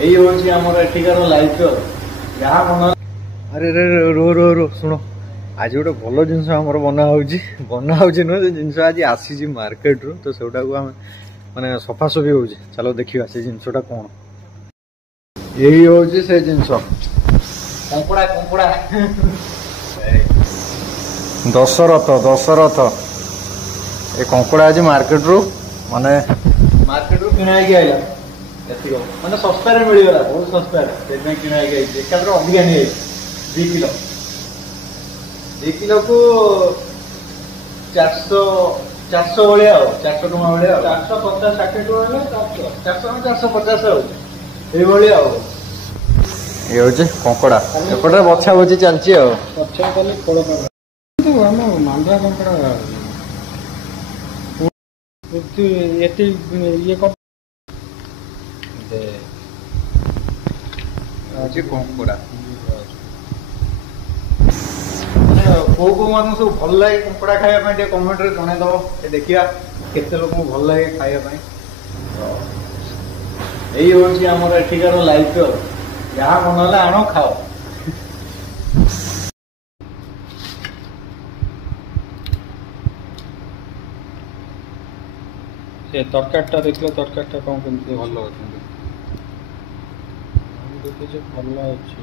ଏଇ ହଉଛି ଆମର ଏଠିକାର ଲାଇଫ ଯାହା ମନ। ଆରେ ରେ रो रो रो ଶୁଣ, ଆଜି ଗୋଟେ ଭଲ ଜିନିଷ ଆମର ବନା ହଉଛି ନୁହଁ, ସେ ଜିନିଷ ଆଜି ଆସିଛି ମାର୍କେଟରୁ, ତ ସେଗୁଟାକୁ ଆମେ ମାନେ ସଫାସଫି ହଉଛି। ଚାଲ ଦେଖିବା ସେ ଜିନିଷଟା କ'ଣ। ଏଇ ହଉଛି ସେ ଜିନିଷ, କଙ୍କଡ଼ା କଙ୍କଡ଼ା ଦଶରଥ ଏ କଙ୍କଡ଼ା ଆଜି ମାର୍କେଟରୁ କିଣା ହେଇକି ଆଇଲା। ଏତିକ ମାନେ ଶସ୍ତାରେ ମିଳିଗଲା, ବହୁତ ଶସ୍ତାରେ, ସେଥିପାଇଁ କିଣା ହେଇକି ଆଇଛି। ଏକାଥରେ ଅଧିକା ନେଇଯାଇଛି 2 କିଲୋ। 2 କିଲୋକୁ 400 ଭଳିଆ ଆଉ, 400 ଟଙ୍କା ଭଳିଆ ଆଉ, 450 ଷାଠିଏ ଟଙ୍କା ହେଲେ 450 ଆଉ ଏଇଭଳିଆ ଆଉ। ଇଏ ହଉଛି କଙ୍କଡ଼ା, ଏପଟେ ବଛା ବଛି ଚାଲିଛି ଆଉ। ଆମ ମାଣ୍ଡୁଆ କଙ୍କଡ଼ା ଏତେ ଇଏ କଙ୍କଡ଼ା ମାନେ କୋଉ ମାନଙ୍କୁ ସବୁ ଭଲ ଲାଗେ କଙ୍କଡ଼ା ଖାଇବା ପାଇଁ ଟିକେ କମେଣ୍ଟରେ ଜଣେଇଦବ, ଦେଖିବା କେତେ ଲୋକଙ୍କୁ ଭଲ ଲାଗେ ଖାଇବା ପାଇଁ। ଏଇ ହଉଛି ଆମର ଏଠିକାର ଲାଇଫ, ଯାହା ମନ ହେଲା ଆଣ ଖାଅ। ସେ ତରକାରୀଟା ଦେଖିଲେ, ତରକାରୀଟା କ'ଣ କେମିତି ଭଲ ଅଛନ୍ତି, ଦେଖୁଛି ଭଲ ଅଛି।